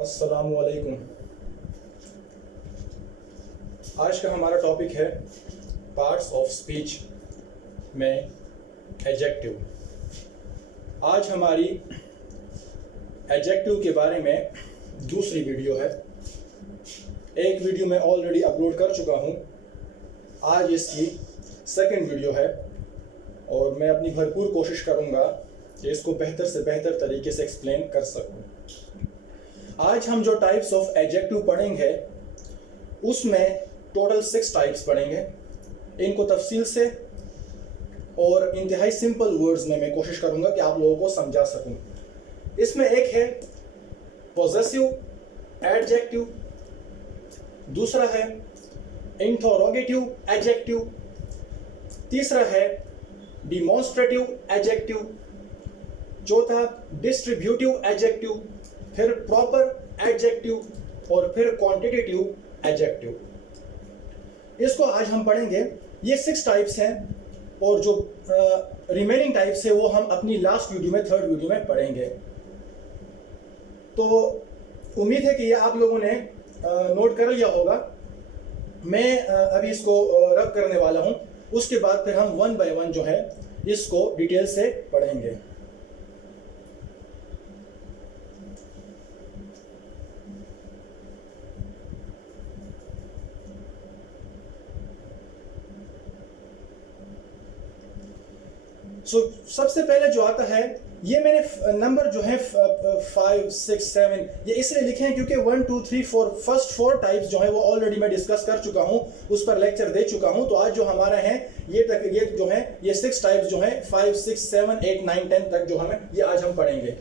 अस्सलामुअलैकुम। आज का हमारा टॉपिक है पार्ट्स ऑफ स्पीच में एडजेक्टिव। आज हमारी एडजेक्टिव के बारे में दूसरी वीडियो है। एक वीडियो मैं ऑलरेडी अपलोड कर चुका हूँ, आज इसकी सेकंड वीडियो है और मैं अपनी भरपूर कोशिश करूँगा कि इसको बेहतर से बेहतर तरीके से एक्सप्लेन कर सकूँ। आज हम जो टाइप्स ऑफ एडजेक्टिव पढ़ेंगे उसमें टोटल 6 टाइप्स पढ़ेंगे। इनको तफसील से और इंतहाई सिंपल वर्ड्स में मैं कोशिश करूंगा कि आप लोगों को समझा सकूं। इसमें एक है पॉजेसिव एडजेक्टिव, दूसरा है इंटरोगेटिव एडजेक्टिव, तीसरा है डिमॉन्स्ट्रेटिव एडजेक्टिव, चौथा डिस्ट्रीब्यूटिव एडजेक्टिव, फिर प्रॉपर एडजेक्टिव और फिर क्वांटिटेटिव एडजेक्टिव। इसको आज हम पढ़ेंगे। ये 6 टाइप्स हैं और जो रिमेनिंग टाइप्स है वो हम अपनी लास्ट वीडियो में, थर्ड वीडियो में पढ़ेंगे। तो उम्मीद है कि ये आप लोगों ने नोट कर लिया होगा। मैं अभी इसको रब करने वाला हूँ, उसके बाद फिर हम 1 बाय 1 जो है इसको डिटेल से पढ़ेंगे। सबसे पहले जो आता है, ये मैंने नंबर जो है 5, 6, 7 ये इसलिए लिखे हैं क्योंकि 1, 2, 3, 4 फर्स्ट 4 टाइप्स जो है वो ऑलरेडी मैं डिस्कस कर चुका हूँ, उस पर लेक्चर दे चुका हूँ। तो आज जो हमारा है ये जो है ये 6 टाइप्स जो है 5, 6, 7, 8, 9, 10 तक जो हमें ये आज हम पढ़ेंगे।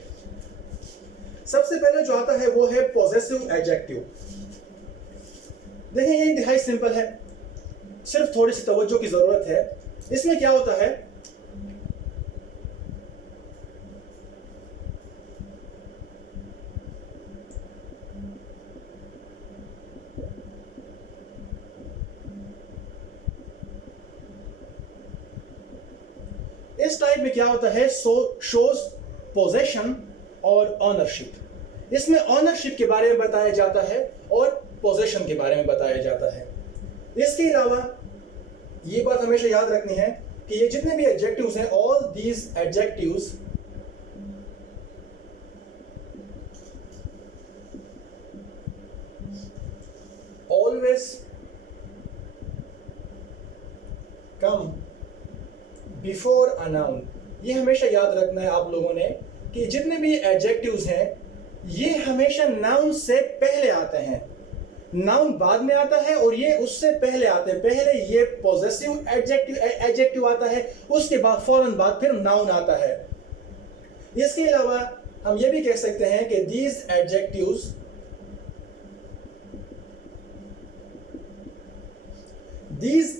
सबसे पहले जो आता है वो है पॉजेसिव एडजेक्टिव। देखें, ये इंतहाई सिंपल है, सिर्फ थोड़ी सी तवज्जो की जरूरत है। इसमें क्या होता है, इस टाइप में क्या होता है, शोज पोजेशन और ऑनरशिप। इसमें ऑनरशिप के बारे में बताया जाता है और पोजेशन के बारे में बताया जाता है। इसके अलावा ये बात हमेशा याद रखनी है कि ये जितने भी एडजेक्टिव्स हैं, all these adjectives always come before a noun. ये हमेशा याद रखना है आप लोगों ने कि जितने भी एडजेक्टिव्स हैं ये हमेशा नाउन से पहले आते हैं। नाउन बाद में आता है और ये उससे पहले आते हैं। पहले ये पॉजेसिव एडजेक्टिव आता है, उसके बाद फौरन बाद फिर नाउन आता है। इसके अलावा हम ये भी कह सकते हैं कि these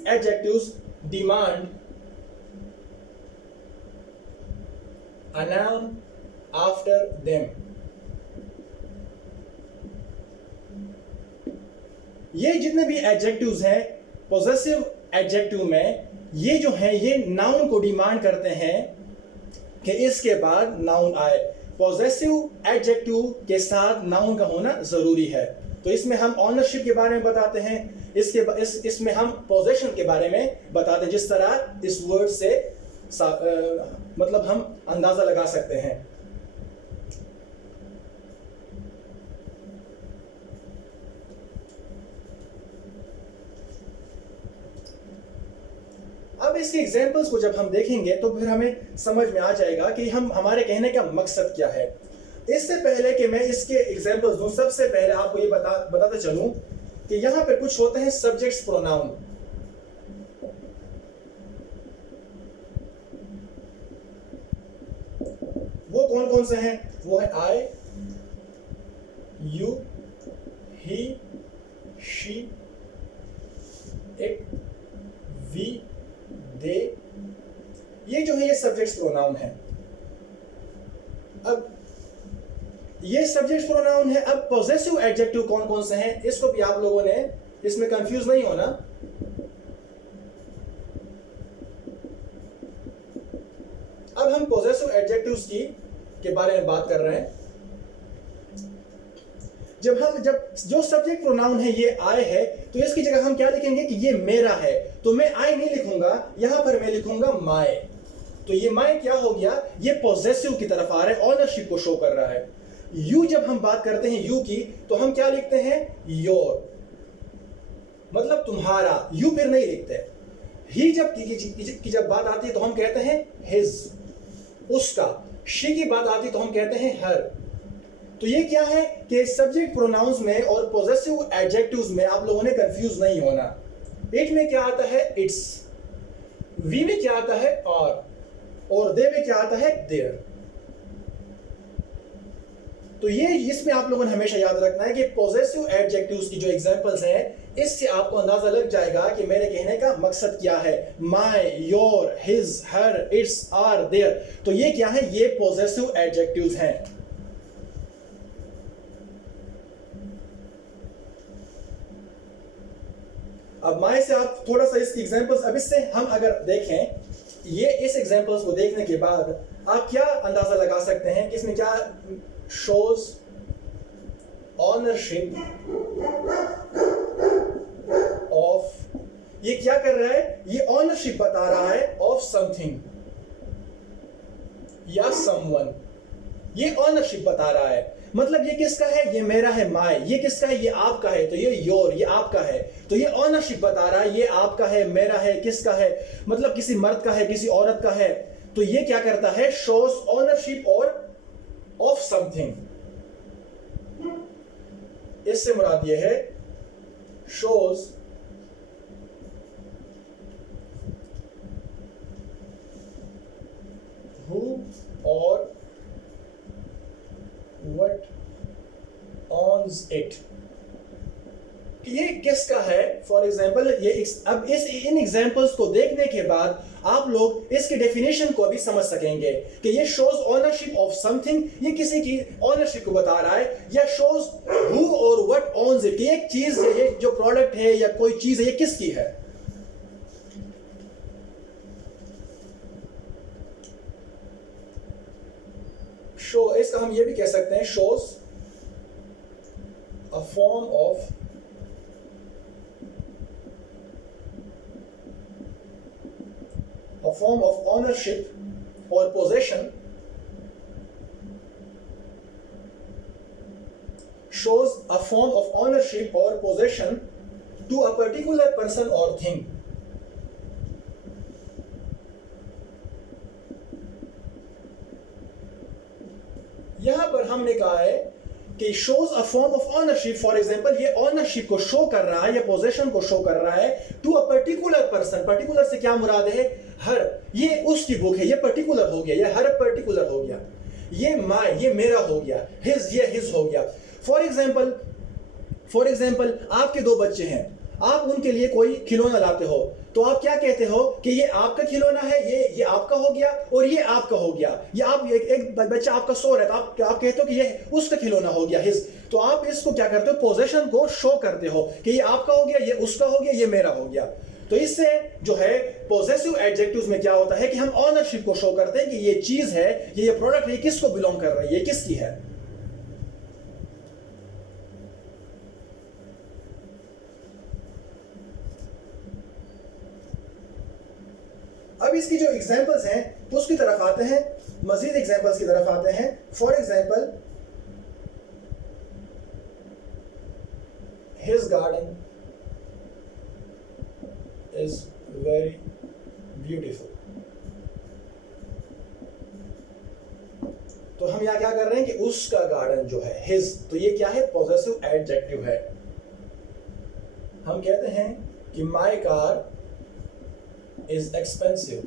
adjectives demand a noun after them। ये जितने भी एडजेक्टिव्स हैं पॉजेसिव एडजेक्टिव में, ये जो है ये नाउन को डिमांड करते हैं कि इसके बाद नाउन आए। पॉजेसिव एडजेक्टिव के साथ नाउन का होना जरूरी है। तो इसमें हम ऑनरशिप के बारे में बताते हैं, इसमें हम पोजेशन के बारे में बताते हैं। जिस तरह इस वर्ड से मतलब हम अंदाजा लगा सकते हैं। अब इसके एग्जांपल्स को जब हम देखेंगे तो फिर हमें समझ में आ जाएगा कि हमारे कहने का मकसद क्या है। इससे पहले कि मैं इसके एग्जांपल्स दूं, सबसे पहले आपको ये बताते चलूं कि यहां पे कुछ होते हैं सब्जेक्ट्स प्रोनाउन। वो कौन कौन से हैं? वो है I, you, he, she, it, we, they. ये जो है ये सब्जेक्ट्स प्रोनाउन है। अब ये सब्जेक्ट्स प्रोनाउन है। अब पॉजेसिव एडजेक्टिव कौन कौन से हैं, इसको भी आप लोगों ने इसमें कंफ्यूज नहीं होना। अब हम पॉजेसिव एडजेक्टिव्स के बारे में बात कर रहे हैं। जब जो सब्जेक्ट प्रोनाउन है ये आई है, तो इसकी जगह हम क्या लिखेंगे कि ये मेरा है। तो मैं आई नहीं लिखूंगा, यहां पर मैं लिखूंगा माय। तो ये माय क्या हो गया, ये पॉजेसिव की तरफ आ रहा है, ऑनरशिप को शो कर रहा है। यू जब हम बात करते हैं यू की, तो हम क्या लिखते हैं, योर, मतलब तुम्हारा, यू फिर नहीं लिखते। ही जब बात आती है तो हम कहते हैं हिज, उसका। शी की बात आती है तो हम कहते हैं हर। तो ये क्या है कि सब्जेक्ट प्रोनाउंस में और पॉजेसिव एडजेक्टिव्स में आप लोगों ने कंफ्यूज नहीं होना। इट में क्या आता है, इट्स। वी में क्या आता है, आर। और दे में क्या आता है, देयर। तो ये इसमें आप लोगों ने हमेशा याद रखना है कि पॉजेसिव एडजेक्टिव्स की जो एग्जांपल्स हैं, इससे आपको अंदाजा लग जाएगा कि मेरे कहने का मकसद क्या है। My, your, his, her, its, are, there. तो ये क्या है, ये पॉजेसिव एडजेक्टिव्स हैं। अब माय से आप थोड़ा सा इसकी एग्जांपल्स, अब इससे हम अगर देखें, ये इस एग्जांपल्स को देखने के बाद आप क्या अंदाजा लगा सकते हैं कि इसमें क्या शोज ऑनरशिप ऑफ, ये क्या कर रहा है, ये ऑनरशिप बता रहा है ऑफ समथिंग या समवन। ये ऑनरशिप बता रहा है, मतलब ये किसका है, ये मेरा है, माय। ये किसका है, ये आपका है, तो ये योर, ये आपका है। तो ये ऑनरशिप बता रहा है, ये आपका है, मेरा है, किसका है, मतलब किसी मर्द का है, किसी औरत का है। तो ये क्या करता है, शोज ऑनरशिप और ऑफ समथिंग। इससे मुराद ये है shows who or what owns it। ये किसका है, फॉर एग्जाम्पल ये अब इन एग्जाम्पल्स को देखने के बाद आप लोग इसकी डेफिनेशन को अभी समझ सकेंगे कि ये शोज ऑनरशिप ऑफ समथिंग, ये किसी की ऑनरशिप को बता रहा है, या शोज हु और व्हाट ओन्स इट, ये एक चीज है, ये जो प्रोडक्ट है या कोई चीज है, ये किसकी है। शो, इसका हम ये भी कह सकते हैं, shows a form of ownership or possession, shows a form of ownership or possession to a particular person or thing। यहां पर हमने कहा है कि shows a form of ownership, for example ये ऑनरशिप को शो कर रहा है या पोजेशन को शो कर रहा है to a particular person. Particular से क्या मुराद है, हर, ये उसकी बुक है, ये पर्टिकुलर हो गया, ये हर पर्टिकुलर हो गया। ये माय, ये मेरा हो गया, हिज, ये हिज हो गया। फॉर एग्जाम्पल आपके दो बच्चे हैं, आप उनके लिए कोई खिलौना लाते हो, तो आप क्या कहते हो कि ये आपका खिलौना है, ये आपका हो गया और ये आपका हो गया। या आप एक बच्चा आपका सो रहा है, तो आप कहते हो कि ये उसका खिलौना हो गया, हिज। तो आप इसको क्या करते हो, पोजेशन को शो करते हो कि ये आपका हो गया, ये उसका हो गया, ये मेरा हो गया। तो इससे जो है पॉजेसिव एडजेक्टिव्स में क्या होता है कि हम ऑनरशिप को शो करते हैं कि ये चीज है, ये प्रोडक्ट है, किसको बिलोंग कर रहा है, ये किसकी है। अब इसकी जो एग्जांपल्स हैं तो उसकी तरफ आते हैं, मजीद एग्जांपल्स की तरफ आते हैं। For example, his garden is very beautiful। तो हम यहां क्या कर रहे हैं कि उसका गार्डन जो है, his, तो ये क्या है, पॉजेसिव एडजेक्टिव है। हम कहते हैं कि my car is expensive।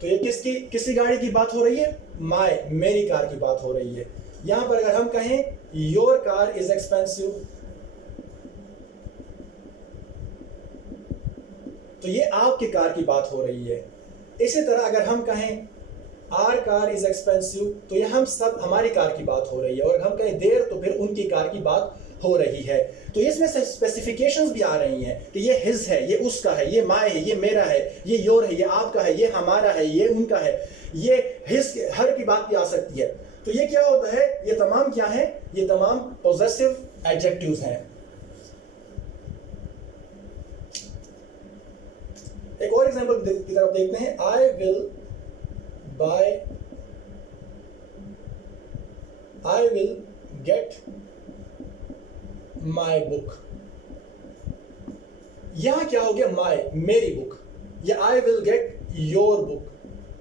तो ये किसी गाड़ी की बात हो रही है, my, मेरी कार की बात हो रही है। यहां पर अगर हम कहें your car is expensive, तो ये आपकी कार की बात हो रही है। इसी तरह अगर हम कहें आर कार इज एक्सपेंसिव, तो ये हम सब, हमारी कार की बात हो रही है। और हम कहें देयर, तो फिर उनकी कार की बात हो रही है। तो इसमें से स्पेसिफिकेशंस भी आ रही हैं कि ये हिज है, ये उसका है, ये माय है, ये मेरा है, ये योर है, ये आपका है, ये हमारा है, ये उनका है, ये हिज, हर की बात भी आ सकती है। तो ये क्या होता है, ये तमाम क्या है, ये तमाम पॉजेसिव एडजेक्टिव्स हैं। एक और एग्जांपल की तरफ देखते हैं, I will get my book. यहां क्या हो गया, माई मेरी बुक, या I will get your book,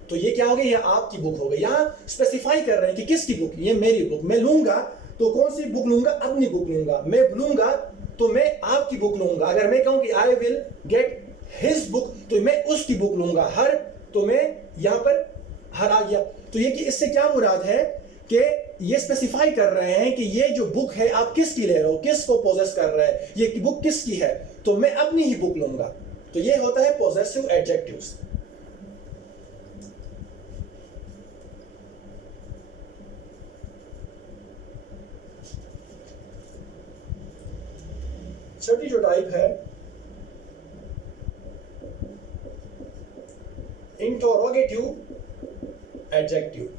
तो ये क्या हो गया, ये आपकी बुक हो गई। यहां स्पेसिफाई कर रहे हैं कि किसकी बुक, ये मेरी बुक। मैं लूंगा तो कौन सी बुक लूंगा, अपनी बुक लूंगा। मैं लूंगा तो मैं आपकी बुक लूंगा। अगर मैं कहूं कि I will get his book, तो मैं उसकी बुक लूंगा। हर, तो मैं यहां पर हर आ गया। तो ये कि इससे क्या मुराद है कि ये स्पेसिफाई कर रहे हैं कि ये जो बुक है आप किसकी ले रहे हो, किसको पोजेस कर रहे हैं, ये बुक किसकी है, तो मैं अपनी ही बुक लूंगा। तो ये होता है पोजेसिव एडजेक्टिव्स। छठी जो टाइप है, इंटरोगेटिव एडजेक्टिव।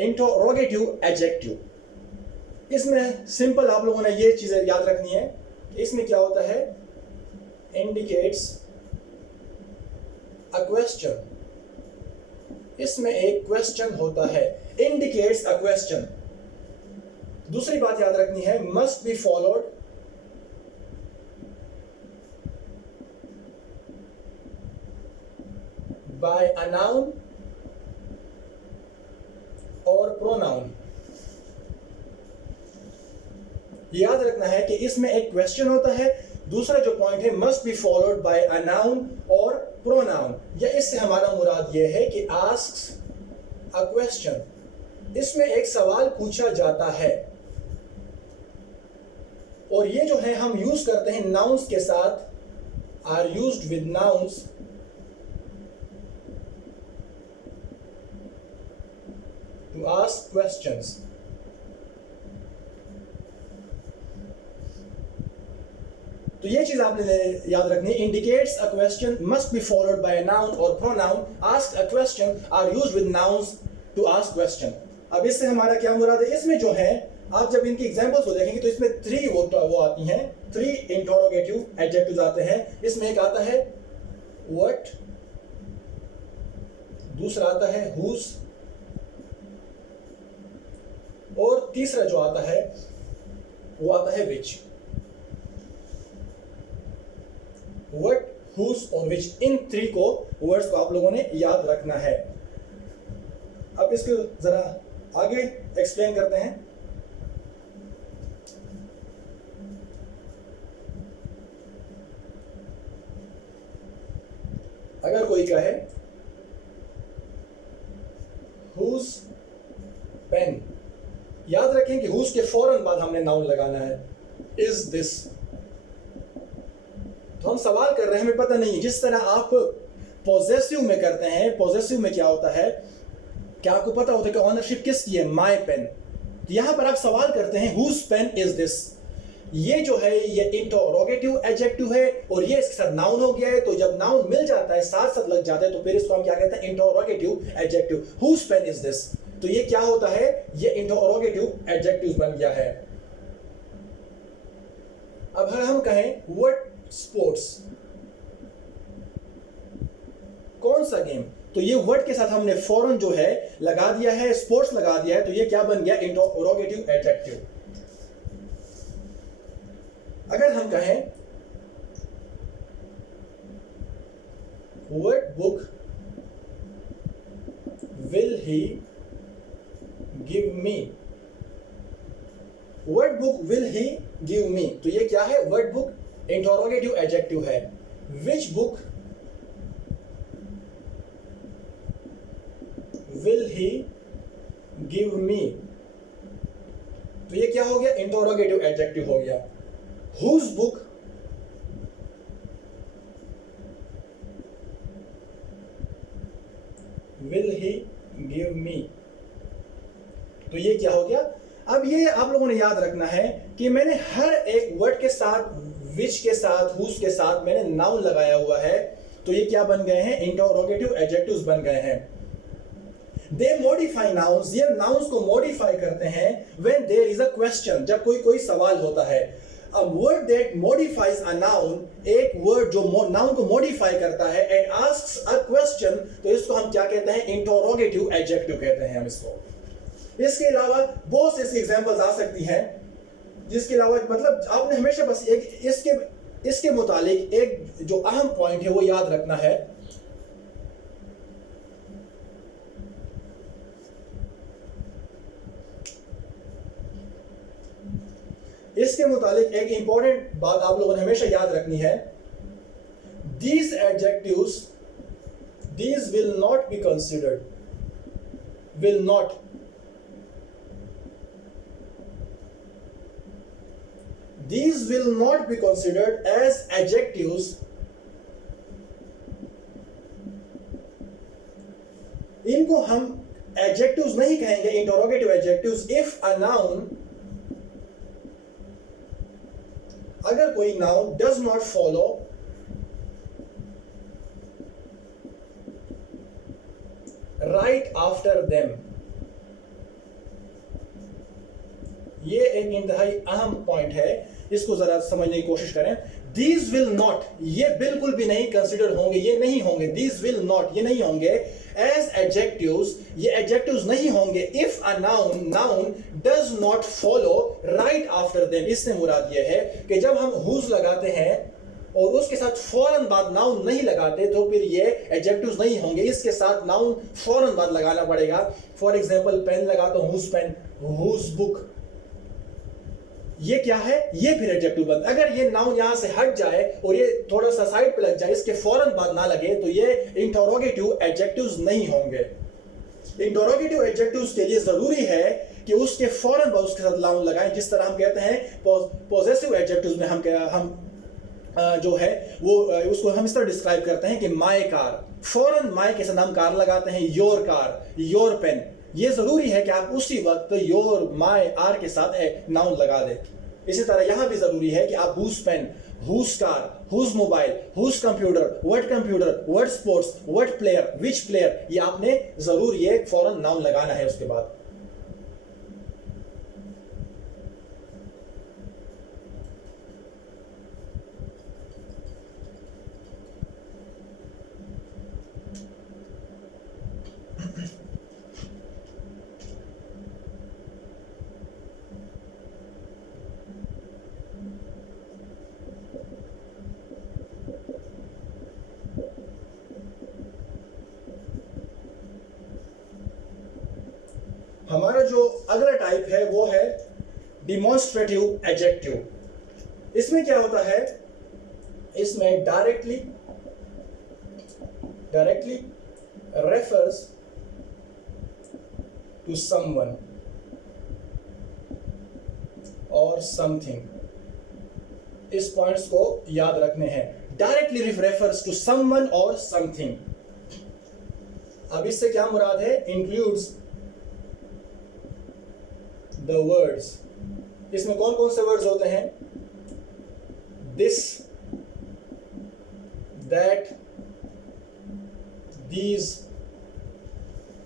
इंटरोगेटिव एडजेक्टिव, इसमें सिंपल आप लोगों ने ये चीजें याद रखनी है। इसमें क्या होता है, इंडिकेट्स अ क्वेश्चन, इसमें एक क्वेश्चन होता है, इंडिकेट्स अ क्वेश्चन। दूसरी बात याद रखनी है, must be followed by a noun और प्रोनाउन। याद रखना है कि इसमें एक क्वेश्चन होता है, दूसरा जो पॉइंट है must be followed by a noun और प्रोनाउन। या इससे हमारा मुराद यह है कि आस्क्स अ क्वेश्चन, इसमें एक सवाल पूछा जाता है। और ये जो है हम यूज करते हैं नाउन्स के साथ, are used with nouns to ask questions. तो ये चीज आपने याद रखनी है, indicates a question, must be followed by a noun और pronoun, ask a question, are used with nouns to ask question. अब इससे हमारा क्या मुराद है, इसमें जो है आप जब इनकी एग्जांपल्स को देखेंगे तो इसमें 3 वो आती हैं, 3 इंटरोगेटिव एडजेक्टिव्स आते हैं। इसमें एक आता है व्हाट, दूसरा आता है हुज, और तीसरा जो आता है वो आता है विच। व्हाट, हुज और विच, इन 3 को वर्ड्स को आप लोगों ने याद रखना है। अब इसको जरा आगे एक्सप्लेन करते हैं। अगर कोई कहे हुज पेन, याद रखें कि हुज के फौरन बाद हमने नाउन लगाना है, इज दिस। तो हम सवाल कर रहे हैं, हमें पता नहीं है। जिस तरह आप पॉजेसिव में करते हैं, पॉजेसिव में क्या होता है, क्या आपको पता होता है कि ऑनरशिप किसकी है, माय पेन। तो यहां पर आप सवाल करते हैं हुज पेन इज दिस। ये जो है ये इंटरोगेटिव एडजेक्टिव है और ये इसके साथ नाउन हो गया है। तो जब नाउन मिल जाता है, साथ साथ लग जाता है, तो फिर इसको हम क्या कहते हैं, interrogative adjective. Whose pen is this, तो ये क्या होता है, ये इंटरोगेटिव एडजेक्टिव बन गया है। अब हम कहें व्हाट स्पोर्ट्स, कौन सा गेम, तो ये वर्ड के साथ हमने फौरन जो है लगा दिया है, स्पोर्ट्स लगा दिया है, तो ये क्या बन गया, इंटरोगेटिव एडजेक्टिव। अगर हम कहें what book will he give me, what book will he give me, तो ये क्या है, व्हाट बुक इंटरोगेटिव एडजेक्टिव है। Which book will he give me, तो ये क्या हो गया, इंटरोगेटिव एडजेक्टिव हो गया। Whose book will he give me, तो ये क्या हो गया। अब ये आप लोगों ने याद रखना है कि मैंने हर एक वर्ड के साथ, विच के साथ, हुज के साथ मैंने नाउन लगाया हुआ है। तो ये क्या बन गए हैं? इंटरोगेटिव एडजेक्टिव्स बन गए हैं। दे मॉडिफाई नाउन्स, ये नाउन्स को मॉडिफाई करते हैं when there is a question, जब कोई सवाल होता है। A word that modifies a noun, एक वर्ड जो नाउन को मॉडिफाई करता है and asks a question, तो इसको हम क्या कहते हैं? इंटरोगेटिव एडजेक्टिव कहते हैं हम इसको। इसके अलावा बहुत से ऐसी एग्जांपल्स आ सकती हैं, जिसके अलावा मतलब आपने हमेशा बस एक इसके मुतालिक एक जो अहम पॉइंट है वो याद रखना है। इसके मुतालिक एक इंपॉर्टेंट बात आप लोगों ने हमेशा याद रखनी है। These adjectives, these will not be considered, will not, these will not be considered as adjectives इनको हम adjectives नहीं कहेंगे, interrogative adjectives, if a noun, अगर कोई noun does not follow right after them, ये एक इंतहाई अहम पॉइंट है, इसको जरा समझने की कोशिश करें। These will not, ये बिल्कुल भी नहीं कंसिडर होंगे, ये नहीं होंगे। These will not, ये नहीं होंगे as adjectives, ये adjectives नहीं होंगे if a noun does not follow right after them। इससे मुराद ये है कि जब हम whose लगाते हैं और उसके साथ फौरन बाद नाउन नहीं लगाते तो फिर ये एडजेक्टिव्स नहीं होंगे, इसके साथ नाउन फौरन बाद लगाना पड़ेगा। फॉर एग्जांपल पेन लगाता हूं, whose pen, whose book, ये क्या है? ये फिर एडजेक्टिव बनता है। अगर ये नाउन यहां से हट जाए और ये थोड़ा सा साइड पे लग जाए, इसके फौरन बाद ना लगे, तो ये इंटरोगेटिव एडजेक्टिव्स नहीं होंगे। इंटरोगेटिव एडजेक्टिव्स के लिए जरूरी है कि उसके फौरन बाद उसके साथ नाउन लगाएं, जिस तरह हम कहते हैं पॉजेसिव एडजेक्टिव्स में हम जो है वो उसको हम इस तरह डिस्क्राइब करते हैं कि माय कार, फौरन माय के साथ हम कार लगाते हैं, योर कार, योर पेन। ये जरूरी है कि आप उसी वक्त योर, माय, आर के साथ नाउन लगा दें। इसी तरह यहां भी जरूरी है कि आप whose pen, whose car, whose mobile, whose computer, what sports, what player, which player, ये आपने जरूर ये फौरन नाउन लगाना है उसके बाद। हमारा जो अगला टाइप है वो है डिमॉन्स्ट्रेटिव एडजेक्टिव। इसमें क्या होता है? इसमें डायरेक्टली रेफर्स टू समवन और समथिंग। इस पॉइंट्स को याद रखने हैं। डायरेक्टली रेफर्स टू समवन और समथिंग। अब इससे क्या मुराद है? Includes the words. इसमें कौन कौन से वर्ड्स होते हैं? दिस, दैट, दीज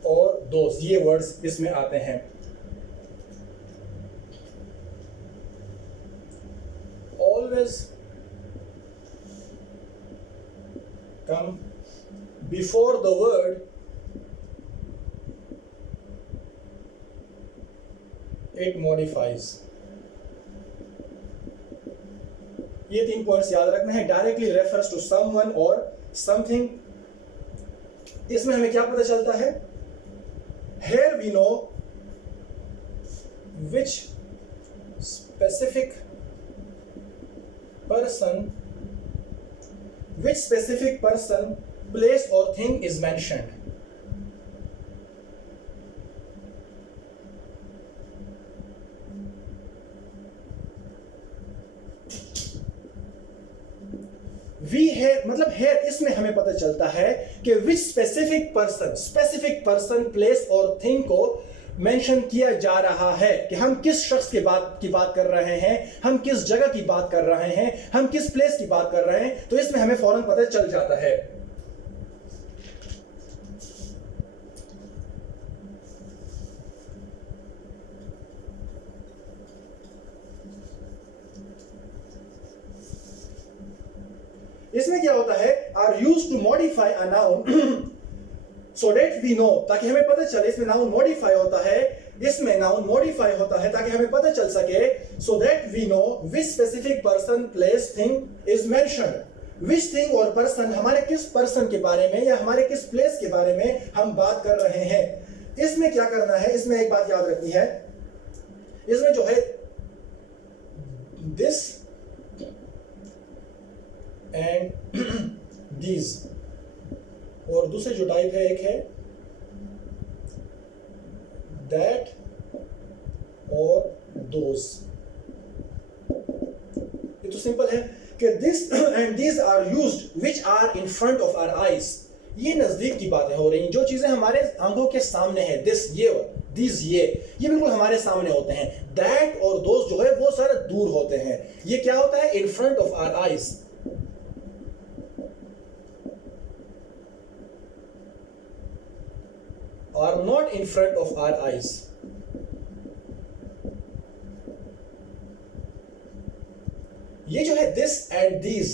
और दोस, ये वर्ड्स इसमें आते हैं। Always come before the word it modifies। ये 3 पॉइंट्स याद रखना है। डायरेक्टली रेफर्स टू समवन और समथिंग। इसमें हमें क्या पता चलता है? Here we know which specific person, place or thing is mentioned। मतलब हेयर, इसमें हमें पता चलता है कि विच स्पेसिफिक पर्सन, प्लेस और थिंग को मेंशन किया जा रहा है, कि हम किस शख्स की बात कर रहे हैं, हम किस जगह की बात कर रहे हैं, हम किस प्लेस की बात कर रहे हैं। तो इसमें हमें फौरन पता चल जाता है। इसमें क्या होता है, are use to modify a noun so that we know, ताकि हमें पता चले, इसमें नाउन मॉडिफाई होता है, इसमें नाउन मॉडिफाई होता है ताकि हमें पता चल सके, so that we know which specific person place thing is mentioned. Which thing और पर्सन, हमारे किस पर्सन के बारे में या हमारे किस प्लेस के बारे में हम बात कर रहे हैं। इसमें क्या करना है, इसमें एक बात याद रखनी है, इसमें जो है दिस एंड दीज, और दूसरे जो टाइप है एक है दैट और दोस। ये तो सिंपल है कि this and these are used which are in front of our eyes. ये नजदीक की बातें हो रही, जो चीजें हमारे आंखों के सामने है, दिस ये, दिस ये बिल्कुल हमारे सामने होते हैं। दैट और दोस जो है वो सारे दूर होते हैं। ये क्या होता है, in front of our eyes. Are not in front of our eyes. ये जो है this and these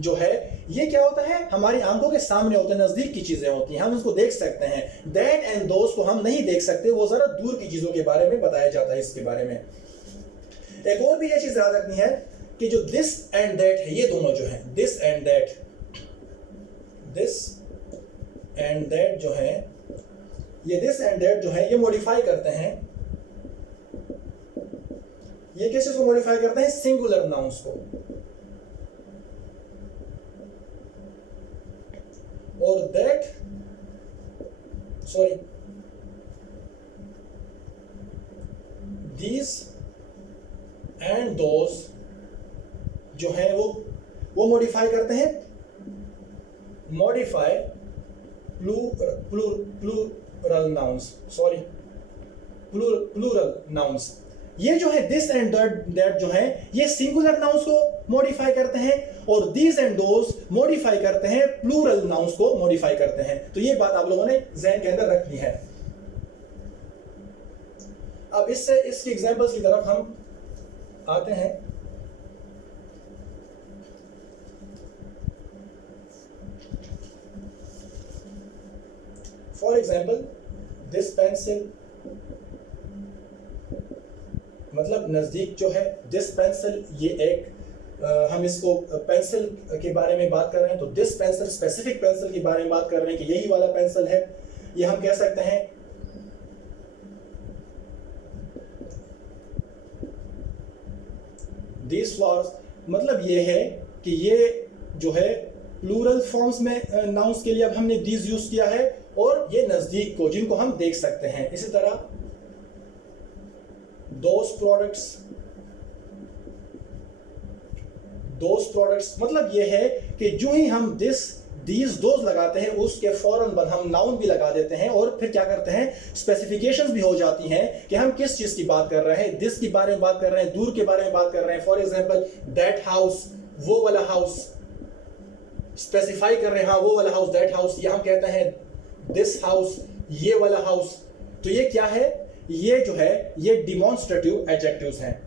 जो है, ये क्या होता है, हमारी आंखों के सामने होते हैं, नजदीक की चीजें होती हैं, हम उसको देख सकते हैं। That and those को हम नहीं देख सकते, वो जरा दूर की चीजों के बारे में बताया जाता है इसके बारे में। एक और भी ये चीज याद रखनी है कि जो this and that है, ये दोनों जो है this and that, this and that जो है, ये दिस एंड दैट जो है ये मॉडिफाई करते हैं। ये किस चीज को मॉडिफाई करते हैं, सिंगुलर नाउन्स को। और that, sorry, these and those जो है वो मॉडिफाई करते हैं, modify plural nouns, sorry plural nouns. ये जो है दिस एंड दैट जो है ये सिंगुलर नाउन्स को मॉडिफाई करते हैं, और दिस एंड दोस मॉडिफाई करते हैं, प्लूरल नाउन्स को मॉडिफाई करते हैं। तो ये बात आप लोगों ने ज़हन के अंदर रखनी है। अब इससे इसकी एग्जांपल्स की तरफ हम आते हैं। फॉर एग्जाम्पल दिस पेंसिल, मतलब नजदीक जो है दिस पेंसिल, ये एक हम इसको पेंसिल के बारे में बात कर रहे हैं, तो दिस पेंसिल स्पेसिफिक पेंसिल के बारे में बात कर रहे हैं कि यही वाला पेंसिल है। ये हम कह सकते हैं दिस फ्लावर्स, मतलब ये है कि ये जो है प्लूरल फॉर्म्स में नाउन्स के लिए अब हमने दीज यूज किया है, और ये नजदीक को जिनको हम देख सकते हैं। इसी तरह दोस प्रोडक्ट्स मतलब ये है कि जो ही हम दिस दीज दोज लगाते हैं उसके फौरन बाद हम नाउन भी लगा देते हैं, और फिर क्या करते हैं, स्पेसिफिकेशंस भी हो जाती हैं कि हम किस चीज की बात कर रहे हैं। दिस के बारे में बात कर रहे हैं, दूर के बारे में बात कर रहे हैं। फॉर एग्जांपल दैट हाउस, वो वाला हाउस स्पेसिफाई कर रहे हैं, हाँ वो वाला हाउस, दैट हाउस। या हम कहते हैं दिस हाउस, ये वाला हाउस। तो ये क्या है, ये जो है ये डिमॉन्स्ट्रेटिव एडजेक्टिव्स हैं।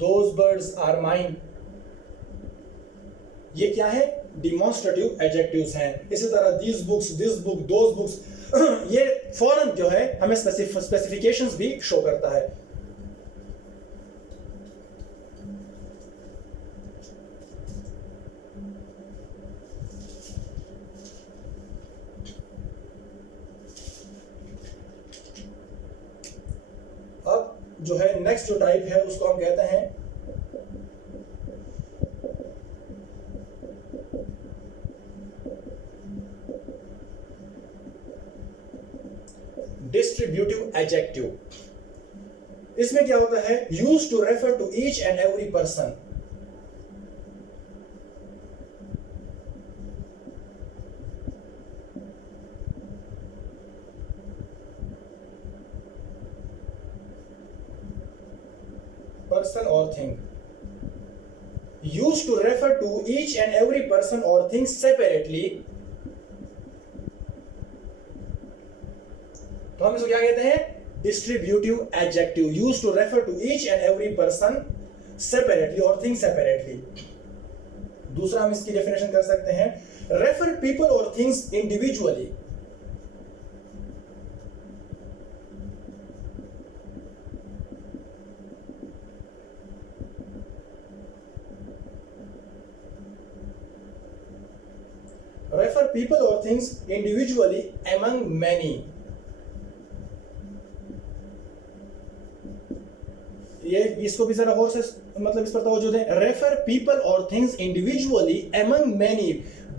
those birds are mine, ये क्या है, डिमॉन्स्ट्रेटिव एडजेक्टिव्स हैं। इसी तरह these books, this book, those books, ये फौरन जो है हमें स्पेसिफिकेशंस भी शो करता है। अब जो है नेक्स्ट जो टाइप है उसको हम कहते हैं डिस्ट्रीब्यूटिव एडजेक्टिव। इसमें क्या होता है, use to refer to each and every person. person or thing, used to refer to each and every person or thing separately। तो हम इसको क्या कहते हैं, distributive adjective used to refer to each and every person separately or thing separately. दूसरा हम इसकी definition कर सकते हैं, refer people or things individually. Refer people or things individually among many. ये इसको भी जरा और से मतलब इस पर तवज्जो दें. रेफर पीपल और थिंग्स इंडिविजुअली एमंग मैनी.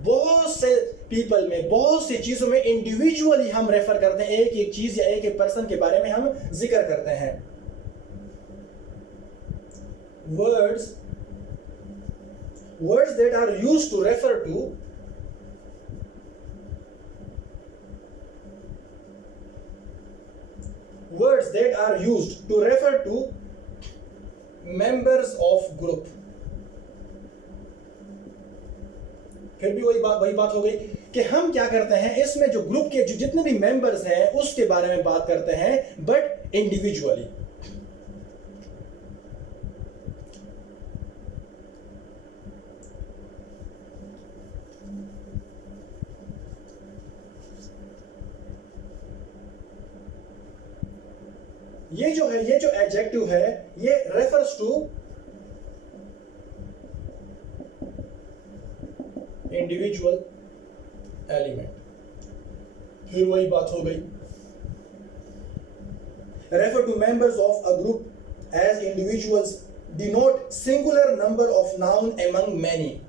बहुत से पीपल में, बहुत सी चीजों में इंडिविजुअली हम रेफर करते हैं, एक एक चीज या एक एक पर्सन के बारे में हम जिक्र करते हैं. Words that are used to refer to words that are used to refer to members of group. फिर भी वही बात हो गई कि हम क्या करते हैं, इसमें जो ग्रुप के जो जितने भी मेंबर्स हैं उसके बारे में बात करते हैं, बट इंडिविजुअली. ये जो एडजेक्टिव है, ये रेफर्स टू इंडिविजुअल एलिमेंट. फिर वही बात हो गई, refer to members of a group as individuals denote singular number of noun among many.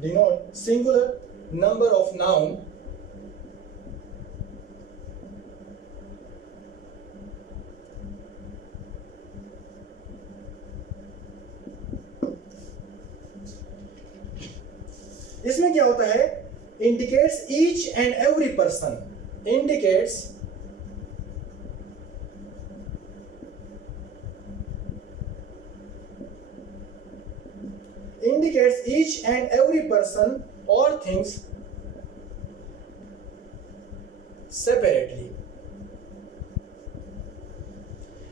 Denote singular number of noun इसमें क्या होता है, indicates each and every person, indicates each and every person or things separately.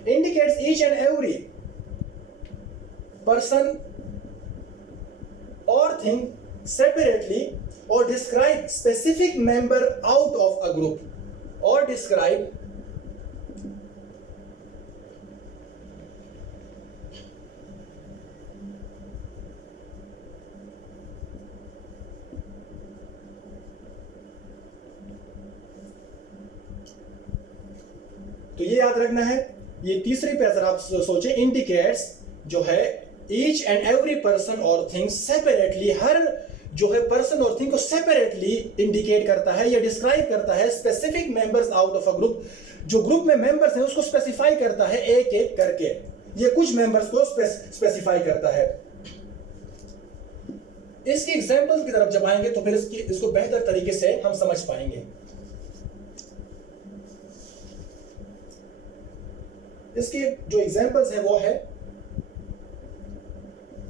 Indicates each and every person or thing separately, or describe specific member out of a group, or describe तो ये याद रखना है. ये तीसरी पे अगर आप सोचें, इंडिकेट्स जो है ईच एंड एवरी पर्सन और थिंग सेपरेटली, हर जो है पर्सन और थिंग को सेपरेटली इंडिकेट करता है या डिस्क्राइब करता है. Specific members out of a group, जो ग्रुप में मेंबर्स हैं उसको स्पेसिफाई करता है एक एक करके. ये कुछ मेंबर्स को स्पेसिफाई करता है. इसकी एग्जांपल्स की तरफ जब आएंगे तो फिर इसको बेहतर तरीके से हम समझ पाएंगे. इसके जो एग्जांपल्स हैं वो है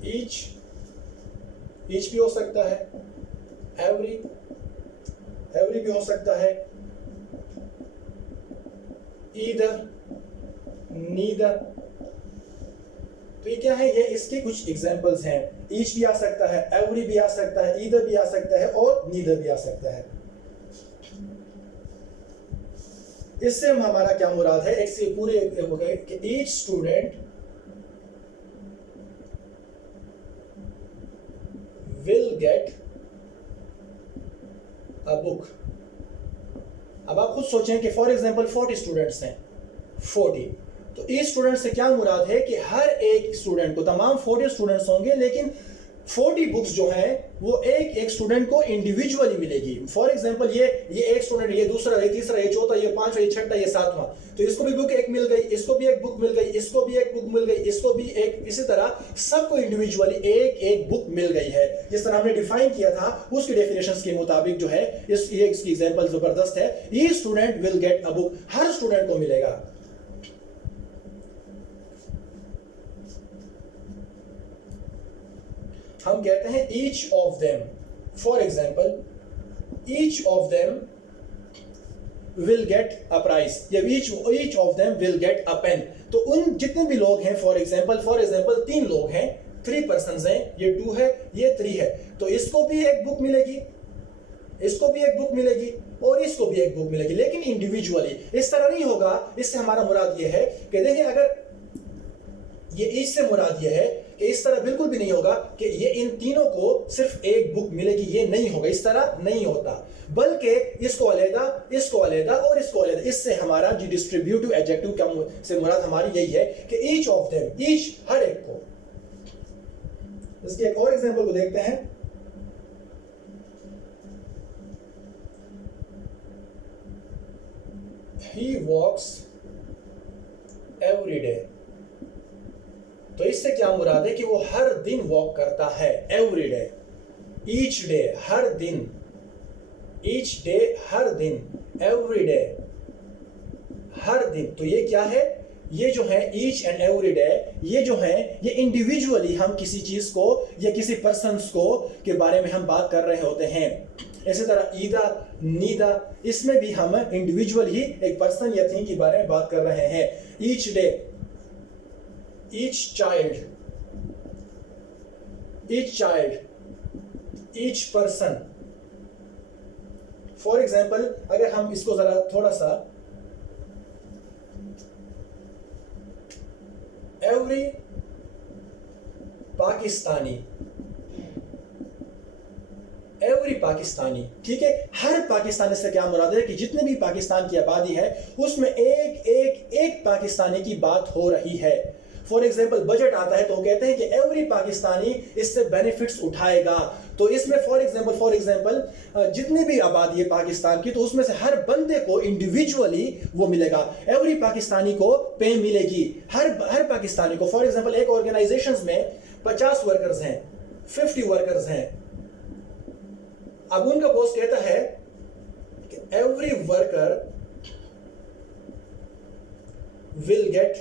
ईच भी हो सकता है, एवरी भी हो सकता है, ईदर, नीदर. तो ये क्या है, ये इसके कुछ एग्जांपल्स हैं. ईच भी आ सकता है, एवरी भी आ सकता है, ईदर भी आ सकता है और नीदर भी आ सकता है. इससे हमारा क्या मुराद है, एक से पूरे हो गए कि each student will get a book. अब आप खुद सोचें कि फॉर एग्जांपल 40 स्टूडेंट्स हैं, 40, तो ईच स्टूडेंट से क्या मुराद है कि हर एक स्टूडेंट को, तमाम 40 स्टूडेंट्स होंगे, लेकिन 40 बुक्स जो हैं वो एक एक स्टूडेंट को इंडिविजुअली मिलेगी. फॉर एग्जांपल ये एक स्टूडेंट, ये दूसरा, ये तीसरा, ये चौथा, ये पांचवा, ये छठा, ये सातवां, तो इसको भी बुक एक मिल गई, इसको भी एक बुक मिल गई, इसको भी एक बुक मिल गई, इसको भी एक, इसी तरह सबको इंडिविजुअली एक एक बुक मिल गई है. जिस तरह हमने डिफाइन किया था उसकी डेफिनेशंस के मुताबिक जो है इसकी एग्जांपल जबरदस्त है. ये student will get a book, हर स्टूडेंट को मिलेगा. हम कहते हैं each of them. For example each of them will get a prize, या each of them will get a pen. तो उन जितने भी लोग हैं, फॉर एग्जाम्पल 3 लोग हैं, 3 पर्सन हैं, ये 2 है, ये 3 है, तो इसको भी एक बुक मिलेगी, इसको भी एक बुक मिलेगी और इसको भी एक बुक मिलेगी, लेकिन इंडिविजुअली। इस तरह नहीं होगा। इससे हमारा मुराद ये है कि देखिए, अगर ये इससे मुराद ये है कि इस तरह बिल्कुल भी नहीं होगा कि ये इन तीनों को सिर्फ एक बुक मिलेगी, ये नहीं होगा, इस तरह नहीं होता, बल्कि इसको अलग, इसको अलग और इसको अलग। इससे हमारा जो डिस्ट्रीब्यूटिव एडजेक्टिव का से मुराद हमारी यही है कि ईच ऑफ देम, ईच हर एक को। इसके एक और एग्जांपल को देखते हैं। He walks every day। तो इससे क्या मुराद है कि वो हर दिन वॉक करता है, एवरी डे, ईच डे हर दिन, ईच डे हर दिन, एवरी डे हर दिन। तो ये क्या है, ये जो है ईच एंड एवरी डे, ये जो है ये इंडिविजुअली हम किसी चीज को या किसी पर्सन्स को के बारे में हम बात कर रहे होते हैं। इसी तरह ईदा, नीदा, इसमें भी हम इंडिविजुअल ही एक पर्सन या थिंग के बारे में बात कर रहे हैं। Each day, each child, each person. For example, अगर हम इसको जरा थोड़ा सा, एवरी पाकिस्तानी, एवरी पाकिस्तानी, ठीक है, हर पाकिस्तानी से क्या मुराद है कि जितने भी पाकिस्तान की आबादी है उसमें एक पाकिस्तानी की बात हो रही है। फॉर एग्जाम्पल, बजट आता है तो कहते हैं कि एवरी पाकिस्तानी इससे बेनिफिट्स उठाएगा। तो इसमें फॉर एग्जाम्पल जितनी भी आबादी है पाकिस्तान की, तो उसमें से हर बंदे को इंडिविजुअली वो मिलेगा, एवरी पाकिस्तानी को पे मिलेगी, हर पाकिस्तानी को। फॉर एग्जाम्पल, एक ऑर्गेनाइजेशंस में 50 वर्कर्स हैं, 50 वर्कर्स हैं। अब उनका बॉस कहता है कि every worker will get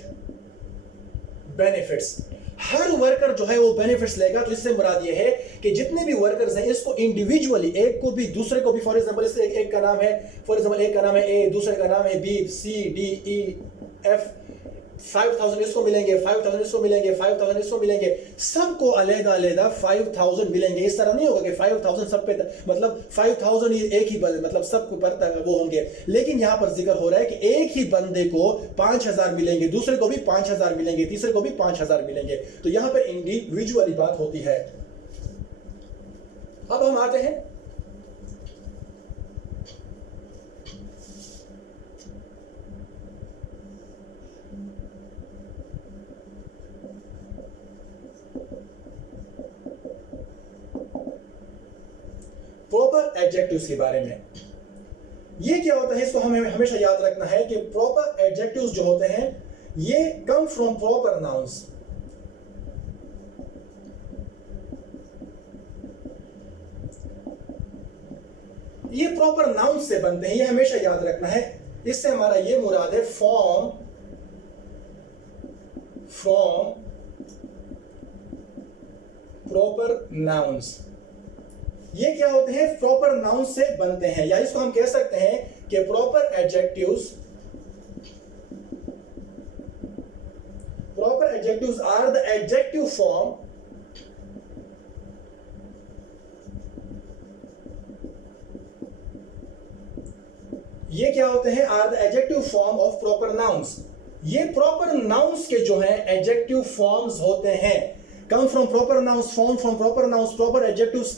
benefits, her worker जो है वो बेनिफिट्स लेगा। तो इससे मुराद ये है कि जितने भी वर्कर्स हैं इसको इंडिविजुअली, एक को भी दूसरे को भी, फॉर एग्जांपल इससे एक का नाम है, फॉर एग्जांपल एक का नाम है ए, दूसरे का नाम है बी, सी, डी, ई, एफ, 5000 इसको मिलेंगे, 5000 इसको मिलेंगे, 5000 इसको मिलेंगे, सबको अलग-अलग 5000 मिलेंगे। इस तरह नहीं होगा कि 5000 सब पे, मतलब 5000 एक ही बंदे, मतलब सबको पर वो होंगे। लेकिन यहां पर जिक्र हो रहा है कि एक ही बंदे को 5000 मिलेंगे, दूसरे को भी 5000 मिलेंगे, तीसरे को भी 5000 मिलेंगे। तो यहां पर इंडिविजुअली बात होती है। अब हम आते हैं प्रॉपर एडजेक्टिव्स के बारे में। ये क्या होता है, इसको हमें हमेशा याद रखना है कि प्रॉपर एडजेक्टिव्स जो होते हैं ये कम फ्रॉम प्रॉपर नाउन्स। ये प्रॉपर नाउन से बनते हैं, ये हमेशा याद रखना है। इससे हमारा ये मुराद है फ्रॉम प्रॉपर नाउन्स। ये क्या होते हैं, प्रॉपर नाउन से बनते हैं, या इसको हम कह सकते हैं कि proper adjectives are the adjective form ये क्या होते हैं, are the adjective form of proper nouns. ये प्रॉपर नाउन्स के जो है एडजेक्टिव फॉर्म्स होते हैं। Come from proper nouns, form from proper nouns, proper adjectives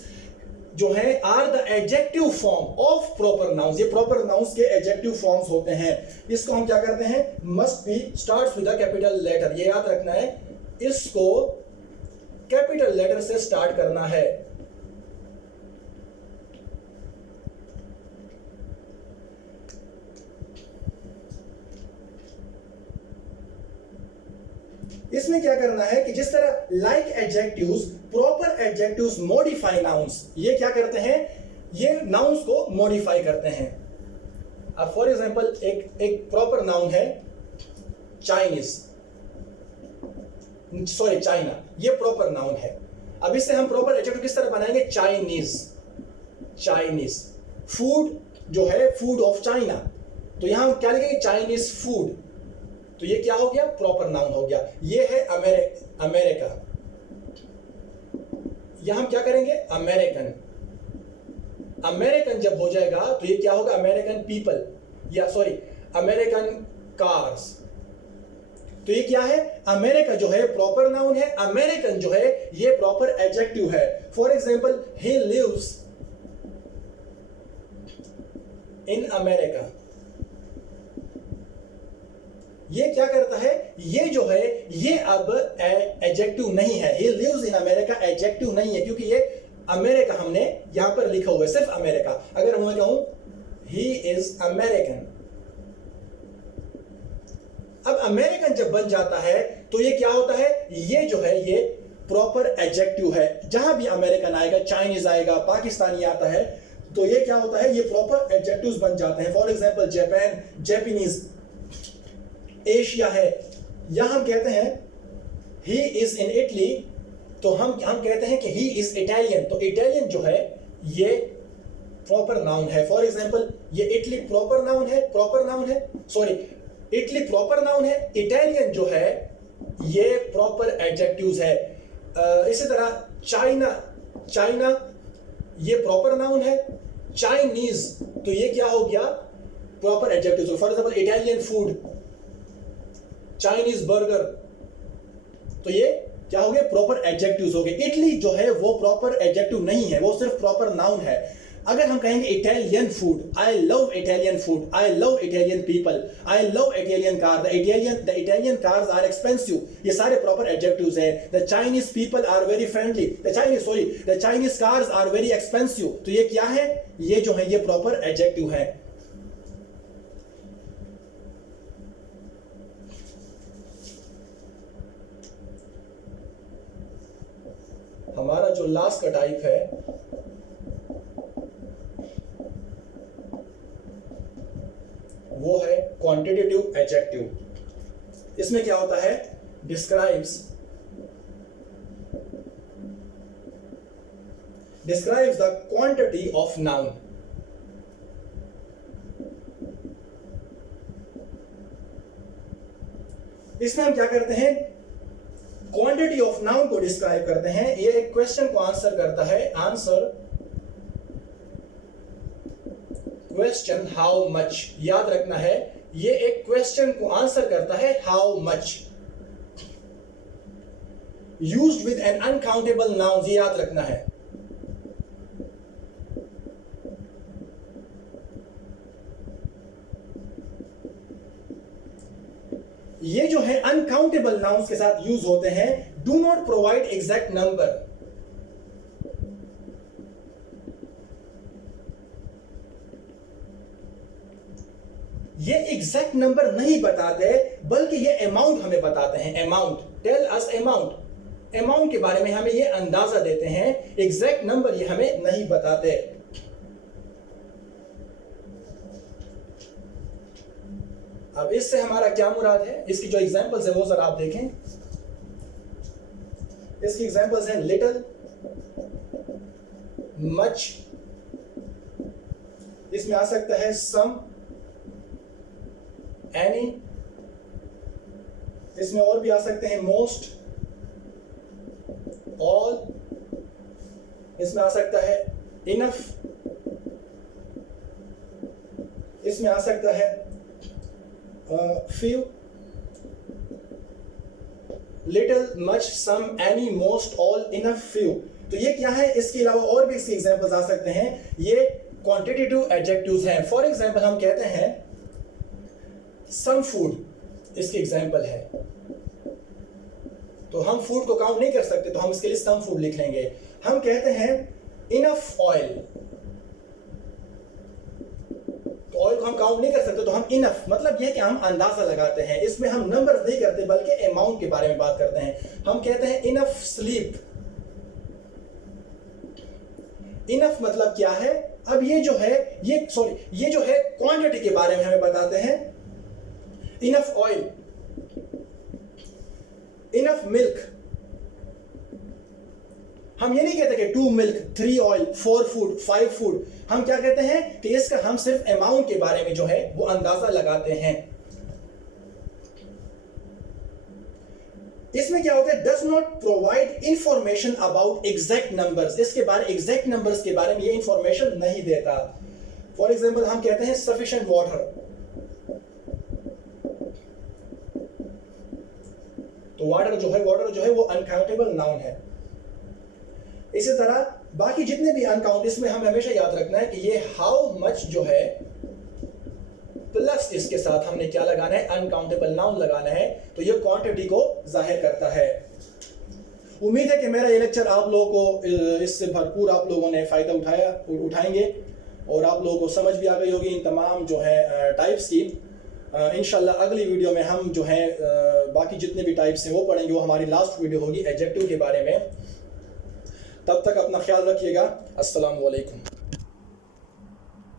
जो है are the adjective form of proper nouns. ये प्रॉपर नाउन्स के एडजेक्टिव फॉर्म्स होते हैं। इसको हम क्या करते हैं, must be starts with a capital letter. ये याद रखना है, इसको कैपिटल लेटर से स्टार्ट करना है। इसमें क्या करना है कि जिस तरह like adjectives, proper adjectives modify nouns. ये क्या करते हैं, ये नाउन्स को मॉडिफाई करते हैं। अब फॉर एग्जांपल एक प्रॉपर नाउन है चाइना, ये प्रॉपर नाउन है। अब इससे हम प्रॉपर एडजेक्टिव किस तरह बनाएंगे, चाइनीज। फूड जो है फूड ऑफ चाइना, तो यहां हम क्या लिखेंगे, चाइनीज फूड, तो ये क्या हो गया, प्रॉपर नाउन हो गया। ये है अमेरिका, यहां हम क्या करेंगे, अमेरिकन। अमेरिकन जब हो जाएगा तो ये क्या होगा, अमेरिकन पीपल, या सॉरी अमेरिकन कार्स। तो ये क्या है, अमेरिका जो है प्रॉपर नाउन है, अमेरिकन जो है ये प्रॉपर एडजेक्टिव है। For example, he lives in America, ये क्या करता है, ये जो है ये अब एडजेक्टिव नहीं है, he lives in America adjective नहीं है, क्योंकि ये अमेरिका हमने यहां पर लिखा हुआ है, सिर्फ अमेरिका। अगर मैं कहूं ही इज अमेरिकन, अब अमेरिकन जब बन जाता है तो ये क्या होता है, ये जो है ये प्रॉपर एडजेक्टिव है। जहां भी अमेरिकन आएगा, चाइनीज आएगा, पाकिस्तानी आता है, तो ये क्या होता है, ये प्रॉपर एडजेक्टिव्स बन जाते हैं। For example Japan, Japanese, Asia है, यहां हम कहते हैं ही इज इन इटली, तो हम कहते हैं कि ही इज इटालियन, तो इटालियन जो है ये प्रॉपर नाउन है। फॉर एग्जांपल, ये इटली प्रॉपर नाउन है, सॉरी इटली प्रॉपर नाउन है, इटालियन जो है ये प्रॉपर एडजेक्टिव्स है। इसी तरह चाइना ये प्रॉपर नाउन है, चाइनीज तो ये क्या हो गया, proper adjectives. For example Italian food, Chinese burger, तो ये क्या हो गए, प्रॉपर एडजेक्टिव्स हो गए। इटली जो है वो प्रॉपर एडजेक्टिव नहीं है, वो सिर्फ प्रॉपर नाउन है। अगर हम कहेंगे Italian food, I love Italian food, I love Italian people, I love Italian car, the Italian cars are expensive, ये सारे प्रॉपर एडजेक्टिव्स हैं। The Chinese people are very friendly, the Chinese cars are very expensive, तो ये क्या है, ये जो है ये प्रॉपर एडजेक्टिव है। हमारा जो लास्ट का टाइप है वो है क्वांटिटेटिव एडजेक्टिव। इसमें क्या होता है, describes the quantity of noun. इसमें हम क्या करते हैं, क्वांटिटी ऑफ नाउन को डिस्क्राइब करते हैं। ये एक क्वेश्चन को आंसर करता है, क्वेश्चन हाउ मच, याद रखना है, ये एक क्वेश्चन को आंसर करता है, how much, used with N uncountable noun, ये याद रखना है। ये जो है अनकाउंटेबल नाउन्स के साथ यूज होते हैं। Do not provide exact number, ये एग्जैक्ट नंबर नहीं बताते, बल्कि ये अमाउंट हमें बताते हैं। Amount, tell us amount, amount के बारे में हमें ये अंदाजा देते हैं, एग्जैक्ट नंबर ये हमें नहीं बताते। अब इससे हमारा क्या मुराद है, इसकी जो एग्जांपल्स है वो जरा आप देखें। इसकी एग्जांपल्स हैं लिटिल, मच, इसमें आ सकता है सम, एनी, इसमें और भी आ सकते हैं मोस्ट, ऑल, इसमें आ सकता है इनफ, इसमें आ सकता है few, little, much, some, any, most, all, enough, few। तो ये क्या है, इसके अलावा और भी इसके एग्जांपल्स आ सकते हैं। ये क्वांटिटेटिव एडजेक्टिव्स हैं। फॉर एग्जांपल हम कहते हैं सम फूड, इसकी एग्जांपल है, तो हम फूड को काउंट नहीं कर सकते, तो हम इसके लिए सम फूड लिख लेंगे। हम कहते हैं इनफ ऑयल, ऑयल को हम काउंट नहीं कर सकते, तो हम इनफ, मतलब यह कि हम अंदाजा लगाते हैं, इसमें हम नंबर्स नहीं करते बल्कि अमाउंट के बारे में बात करते हैं। हम कहते हैं इनफ स्लीप, इनफ मतलब क्या है, अब ये जो है ये जो है क्वांटिटी के बारे में हमें बताते हैं। इनफ ऑयल, इनफ मिल्क, हम ये नहीं कहते कि 2 मिल्क 3 ऑयल 4 फूड 5 फूड। हम क्या कहते हैं कि इसका हम सिर्फ अमाउंट के बारे में जो है वो अंदाजा लगाते हैं। इसमें क्या होता है, does not provide information about exact numbers. इसके बारे एग्जैक्ट नंबर्स के बारे में ये इंफॉर्मेशन नहीं देता। फॉर एग्जांपल हम कहते हैं सफिशिएंट वाटर, तो वाटर जो है वो अनकाउंटेबल नाउन है। इसी तरह बाकी जितने भी अनकाउंट, इसमें हमें हमेशा याद रखना है कि ये हाउ मच जो है प्लस इसके साथ हमने क्या लगाना है, अनकाउंटेबल नाउन लगाना है, तो ये क्वांटिटी को जाहिर करता है। उम्मीद है कि मेरा ये लेक्चर आप लोगों को इससे भरपूर आप लोगों ने फायदा उठाएंगे और आप लोगों को समझ भी आ गई होगी इन तमाम जो है टाइप्स की। इंशाल्लाह अगली वीडियो में हम जो है बाकी जितने भी टाइप्स हैं वो पढ़ेंगे। वो हमारी लास्ट वीडियो होगी एडजेक्टिव के बारे में। तब तक अपना ख्याल रखिएगा। अस्सलाम वालेकुम।